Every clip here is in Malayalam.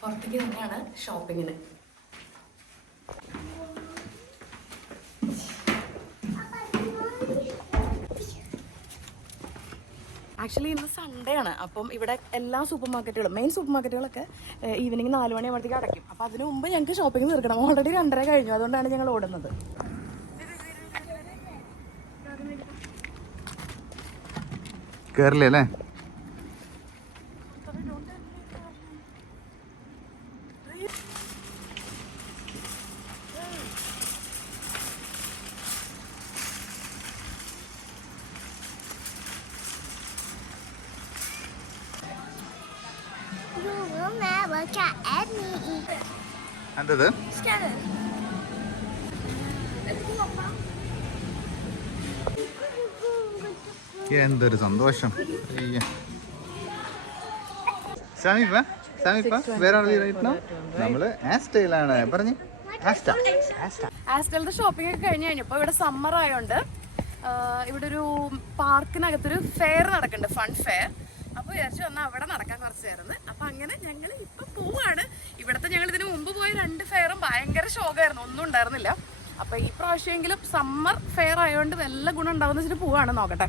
പുറത്തേക്ക് തന്നെയാണ് ഷോപ്പിങ്ങിന്. ആക്ച്വലി ഇന്ന് സൺഡേ ആണ്. അപ്പം ഇവിടെ എല്ലാ സൂപ്പർ മാർക്കറ്റുകളും, മെയിൻ സൂപ്പർ മാർക്കറ്റുകളൊക്കെ ഈവനിങ് 4 മണിയാകുമ്പോഴത്തേക്ക് അടയ്ക്കും. അപ്പം അതിന് മുമ്പ് ഞങ്ങൾക്ക് ഷോപ്പിംഗ് തീർക്കണം. ഓൾറെഡി 2:30 കഴിഞ്ഞു. അതുകൊണ്ടാണ് ഞങ്ങൾ ഓടുന്നത്. കേറില്ലേ? എന്തത്? എന്തൊരു സന്തോഷം. നമ്മള് ആസ്റ്റയിലാണ്. പറഞ്ഞു ആസ്റ്റലിന്റെ ഷോപ്പിംഗ് ഒക്കെ കഴിഞ്ഞ് കഴിഞ്ഞപ്പോൾ ഇവിടെ സമ്മർ ആയതുകൊണ്ട് ഇവിടെ ഒരു പാർക്കിനകത്തൊരു ഫെയർ നടക്കുന്നുണ്ട്, ഫൺ ഫെയർ. അപ്പോൾ വിചാരിച്ചു വന്നാൽ അവിടെ നടക്കാൻ കുറച്ച് നേരം. അപ്പം അങ്ങനെ ഞങ്ങൾ ഇപ്പം പോവാണ്. ഇവിടുത്തെ ഞങ്ങൾ ഇതിന് മുമ്പ് പോയ 2 ഫെയറും ഭയങ്കര ഷോക്കായിരുന്നു, ഒന്നും ഉണ്ടായിരുന്നില്ല. അപ്പോൾ ഈ പ്രാവശ്യമെങ്കിലും സമ്മർ ഫെയർ ആയതുകൊണ്ട് നല്ല ഗുണം ഉണ്ടാവുന്ന വെച്ചിട്ട് പോവാണ്. നോക്കട്ടെ.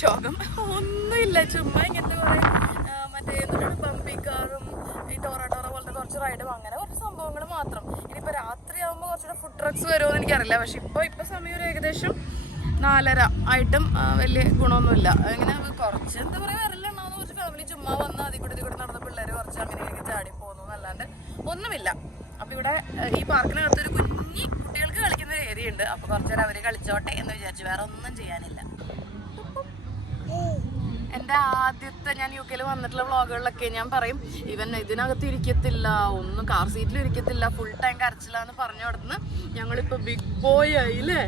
ശോകം ഒന്നുമില്ല, ചുമ്മാ ഇങ്ങനത്തെ കുറെ മറ്റേ ബംബിക്കാറും ഈ ടോറ പോലത്തെ കുറച്ച് റൈഡും അങ്ങനെ കുറച്ച് സംഭവങ്ങൾ മാത്രം. ഇനിയിപ്പോൾ രാത്രിയാകുമ്പോൾ കുറച്ചുകൂടെ ഫുഡ് ട്രക്സ് വരുമോ എന്ന് എനിക്കറിയില്ല. പക്ഷെ ഇപ്പോൾ സമയം ഒരു ഏകദേശം 4:30 ആയിട്ടും വലിയ ഗുണമൊന്നുമില്ല. ഇങ്ങനെ കുറച്ച് എന്താ പറയുക, വരലുണ്ടാവുന്ന കുറച്ച് ഫാമിലി ചുമ്മാ വന്ന് അതിൽ കൂടെ നടന്ന പിള്ളേർ കുറച്ച് അങ്ങനെയൊക്കെ ചാടി പോകുന്നു എന്നല്ലാണ്ട് ഒന്നുമില്ല. അപ്പോൾ ഇവിടെ ഈ പാർക്കിനകത്തൊരു കുഞ്ഞി കുട്ടികൾക്ക് കളിക്കുന്ന ഒരു ഏരിയ ഉണ്ട്. അപ്പോൾ കുറച്ച് നേരം അവർ കളിച്ചോട്ടെ എന്ന് വിചാരിച്ചു. വേറെ ഒന്നും ചെയ്യാനില്ല. എൻ്റെ ആദ്യത്തെ ഞാൻ UK വന്നിട്ടുള്ള വ്ളോഗുകളിലൊക്കെ ഞാൻ പറയും, ഇവൻ ഇതിനകത്ത് ഇരിക്കത്തില്ല, ഒന്നും കാർ സീറ്റിൽ ഇരിക്കത്തില്ല, ഫുൾ ടൈം കരച്ചില്ല എന്ന് പറഞ്ഞു കൊടുന്ന് ഞങ്ങളിപ്പോൾ ബിഗ് ബോയ് ആയില്ലേ.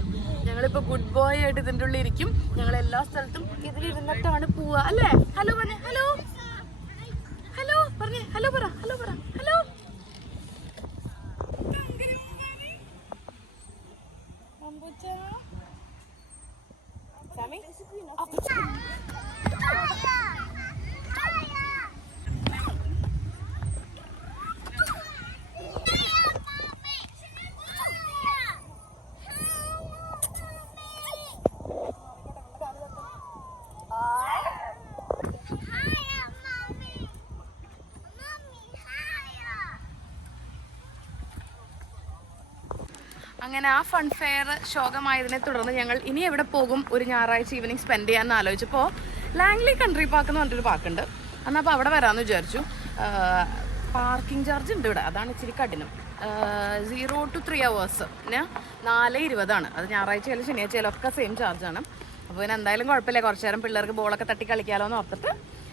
ഞങ്ങളിപ്പോൾ ഗുഡ് ബോയ് ആയിട്ട് ഇതിൻ്റെ ഉള്ളിൽ ഇരിക്കും. ഞങ്ങൾ എല്ലാ സ്ഥലത്തും ഇതിലിരുന്നിട്ടാണ് പോവുക അല്ലേ. ഹലോ പറഞ്ഞേ, ഹലോ ഹലോ പറഞ്ഞേ, ഹലോ പറ, ഹലോ പറ, ഹലോ. അങ്ങനെ ആ ഫൺ ഫെയർ ശോകമായതിനെ തുടർന്ന് ഞങ്ങൾ ഇനി എവിടെ പോകും, ഒരു ഞായറാഴ്ച ഈവനിങ് സ്പെൻഡ് ചെയ്യാമെന്ന് ആലോചിച്ചപ്പോൾ ലാംഗ്ലി കൺട്രി പാർക്ക് എന്ന് പറഞ്ഞിട്ടൊരു പാർക്കുണ്ട്. എന്നാൽ അപ്പോൾ അവിടെ വരാമെന്ന് വിചാരിച്ചു. പാർക്കിംഗ് ചാർജ് ഉണ്ട് ഇവിടെ, അതാണ് ഇച്ചിരി കഠിനം. 0 to 3 hours 4:20 അത് ഞായറാഴ്ചയായാലും ശനിയാഴ്ചയായാലും ഒക്കെ സെയിം ചാർജാണ്. അപ്പോൾ പിന്നെ എന്തായാലും കുഴപ്പമില്ല, കുറച്ച് നേരം പിള്ളേർക്ക് ബോളൊക്കെ തട്ടി കളിക്കാമല്ലോ എന്ന് ഓർത്തിട്ട്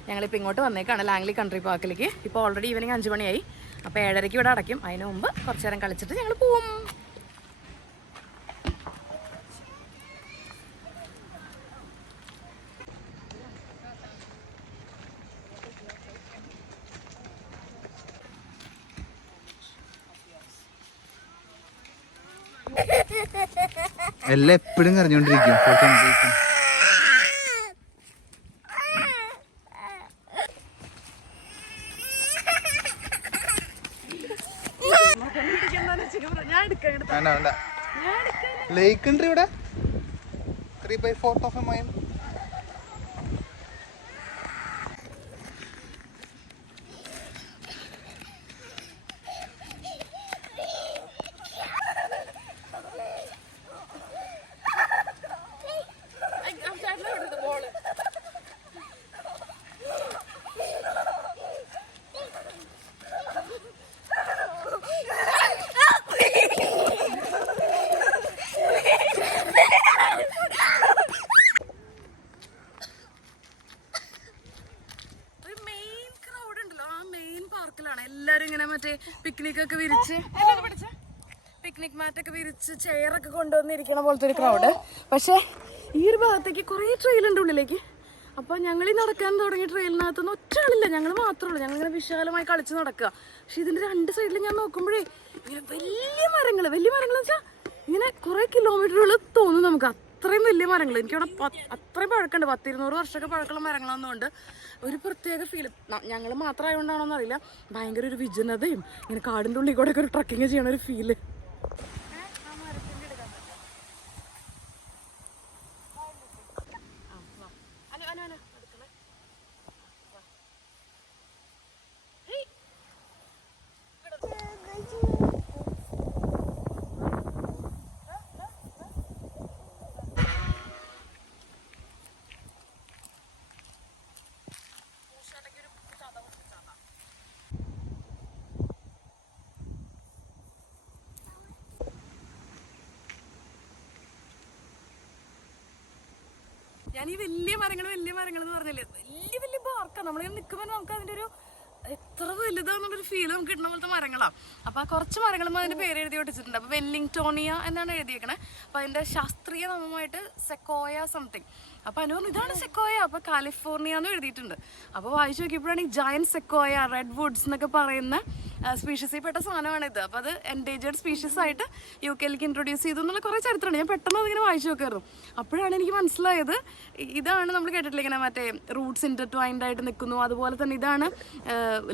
ഞങ്ങളിപ്പോൾ ഇങ്ങോട്ട് വന്നേക്കാണ്, ലാംഗ്ലി കൺട്രി പാർക്കിലേക്ക്. ഇപ്പോൾ ഓൾറെഡി ഈവനിങ് 5 മണിയായി. അപ്പോൾ 7:30 ഇവിടെ അടയ്ക്കും. അതിന് മുമ്പ് കുറച്ച് നേരം കളിച്ചിട്ട് ഞങ്ങൾ പോവും. എല്ലാം എപ്പോഴും കരഞ്ഞോണ്ടിരിക്കും. വേണ്ട വേണ്ട. ലേക്ക് ഉണ്ട് ഇവിടെ. 3/4 of a mile. എല്ലാരും ഇങ്ങനെ മറ്റേ പിക്നിക് ഒക്കെ വിരിച്ച് പിക്നിക് മാറ്റൊക്കെ വിരിച്ച് ചെയറൊക്കെ കൊണ്ടുവന്നിരിക്കണ പോലത്തെ ഒരു ക്രൗഡ്. പക്ഷെ ഈ ഒരു ഭാഗത്തേക്ക് കുറേ ട്രെയിലുണ്ട് ഉള്ളിലേക്ക്. അപ്പൊ ഞങ്ങൾ ഈ നടക്കാൻ തുടങ്ങിയ ട്രെയിലിനകത്തൊന്നും ഒറ്റ ആളില്ല, ഞങ്ങൾ മാത്രമേ ഉള്ളൂ. ഞങ്ങളിങ്ങനെ വിശാലമായി കളിച്ച് നടക്കുക. പക്ഷെ ഇതിന്റെ രണ്ട് സൈഡിൽ ഞാൻ നോക്കുമ്പോഴേ ഇങ്ങനെ വലിയ മരങ്ങൾ എന്ന് വെച്ചാൽ ഇങ്ങനെ കുറെ കിലോമീറ്ററുകൾ തോന്നും നമുക്ക്. അത്രയും വലിയ മരങ്ങൾ. എനിക്കവിടെ അത്രയും പഴക്കമുണ്ട്. 100-200 വർഷമൊക്കെ പഴക്കമുള്ള മരങ്ങളൊന്നുമുണ്ട്. ഒരു പ്രത്യേക ഫീൽ. ഞങ്ങൾ മാത്രമായതുകൊണ്ടാണോന്ന് അറിയില്ല, ഭയങ്കര ഒരു വിജനതയും ഇങ്ങനെ കാടിൻ്റെ ഉള്ളിൽ കൂടെ ഒക്കെ ഒരു ട്രക്കിങ് ചെയ്യണ ഒരു ഫീല്. ഞാൻ ഈ വലിയ മരങ്ങൾ എന്ന് പറഞ്ഞില്ലേ, വലിയ പാർക്കാണ്. നമ്മളിങ്ങനെ നിൽക്കുമ്പോൾ നമുക്ക് അതിൻ്റെ ഒരു എത്ര വലുതാന്നുള്ളൊരു ഫീൽ നമുക്ക് കിട്ടുന്ന പോലത്തെ മരങ്ങളാണ്. അപ്പോൾ ആ കുറച്ച് മരങ്ങളും അതിൻ്റെ പേര് എഴുതി ഒട്ടിച്ചിട്ടുണ്ട്. അപ്പോൾ വെല്ലിംഗ്ടോണിയ എന്നാണ് എഴുതിയേക്കണേ. അപ്പോൾ അതിൻ്റെ ശാസ്ത്രീയ നാമമായിട്ട് സെക്കോയ സംതിങ്. അപ്പോൾ അനു ഇതാണ് സെക്കോയ. അപ്പോൾ കാലിഫോർണിയ എന്ന് എഴുതിയിട്ടുണ്ട്. അപ്പോൾ വായിച്ചു നോക്കിയപ്പോഴാണ് ഈ ജയന്റ് സെക്കോയ, റെഡ് വുഡ്സ് എന്നൊക്കെ പറയുന്ന സ്പീഷീസിൽ പെട്ട സാധനമാണിത്. അപ്പോൾ അത് എൻഡേഞ്ചേർഡ് സ്പീഷീസ് ആയിട്ട് UK ഇൻട്രൊഡ്യൂസ് ചെയ്തു എന്നുള്ള കുറേ ചരിത്രമാണ്. ഞാൻ പെട്ടെന്ന് അതിങ്ങനെ വായിച്ചു നോക്കായിരുന്നു. അപ്പോഴാണ് എനിക്ക് മനസ്സിലായത് ഇതാണ് നമ്മൾ കേട്ടിട്ടില്ല ഇങ്ങനെ മറ്റേ റൂട്ട്സ് ഇൻ്റർട്വൈൻഡ് ആയിട്ട് നിൽക്കുന്നു. അതുപോലെ തന്നെ ഇതാണ്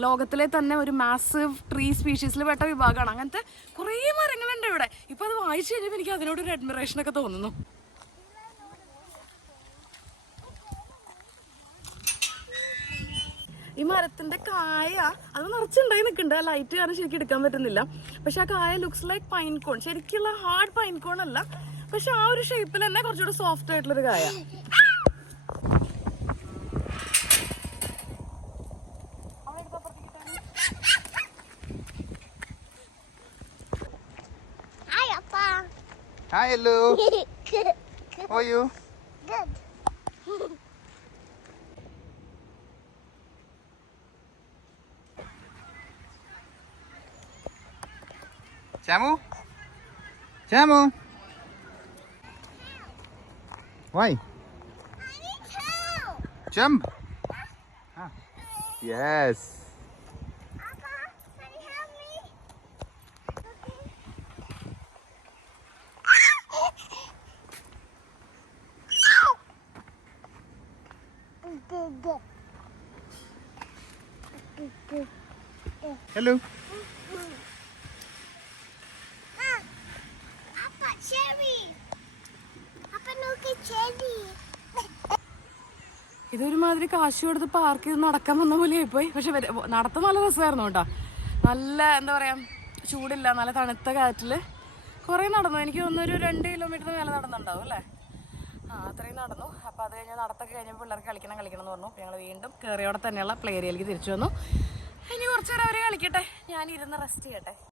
ലോകത്തിലെ തന്നെ ഒരു മാസീവ് ട്രീ സ്പീഷീസിൽ പെട്ട വിഭാഗമാണ്. അങ്ങനത്തെ കുറേ മരങ്ങളുണ്ട് ഇവിടെ. ഇപ്പോൾ അത് വായിച്ചു കഴിഞ്ഞപ്പോൾ എനിക്ക് അതിനോടൊരു അഡ്മിറേഷനൊക്കെ തോന്നുന്നു. ഈ മരത്തിന്റെ കായ അത് നിറച്ചുണ്ടായി നിൽക്കുന്നുണ്ട്. ആ ലൈറ്റ് കാരണം ശരിക്കും എടുക്കാൻ പറ്റുന്നില്ല. പക്ഷെ ആ കായ ലുക്സ് ലൈക്ക് പൈൻ കോൺ. ശരിക്കുള്ള ഹാർഡ് പൈൻ കോൺ അല്ല, പക്ഷെ ആ ഒരു ഷേപ്പിൽ തന്നെ കുറച്ചുകൂടി സോഫ്റ്റ് ആയിട്ടുള്ളൊരു കായ. Hi, hello. How are you? Good. Chamu? Why? I need help. Jump. Yes. Papa, can you help me? Hello. Papa, cherry. Papa, look at cherry. ഇതൊരുമാതിരി കാശ് കൊടുത്ത് പാർക്ക് ചെയ്ത് നടക്കാൻ വന്ന പോലെ ആയിപ്പോയി. പക്ഷെ നടത്തം നല്ല രസമായിരുന്നു കേട്ടോ. നല്ല എന്താ പറയുക, ചൂടില്ല, നല്ല തണുത്ത കാറ്റിൽ കുറേ നടന്നു. എനിക്ക് തോന്നുന്നു 2 കിലോമീറ്റർ മേലെ നടന്നുണ്ടാവും അല്ലേ. അത്രയും നടന്നു. അപ്പോൾ അത് കഴിഞ്ഞ് നടത്തൊക്കെ കഴിഞ്ഞപ്പോൾ പിള്ളേർക്ക് കളിക്കണം എന്ന് പറഞ്ഞു. ഞങ്ങൾ വീണ്ടും കയറിയോടെ തന്നെയുള്ള പ്ലേ ഏരിയയിലേക്ക് തിരിച്ചു വന്നു. ഇനി കുറച്ച് നേരം അവർ കളിക്കട്ടെ, ഞാൻ ഇരുന്ന് റെസ്റ്റ് ചെയ്യട്ടെ.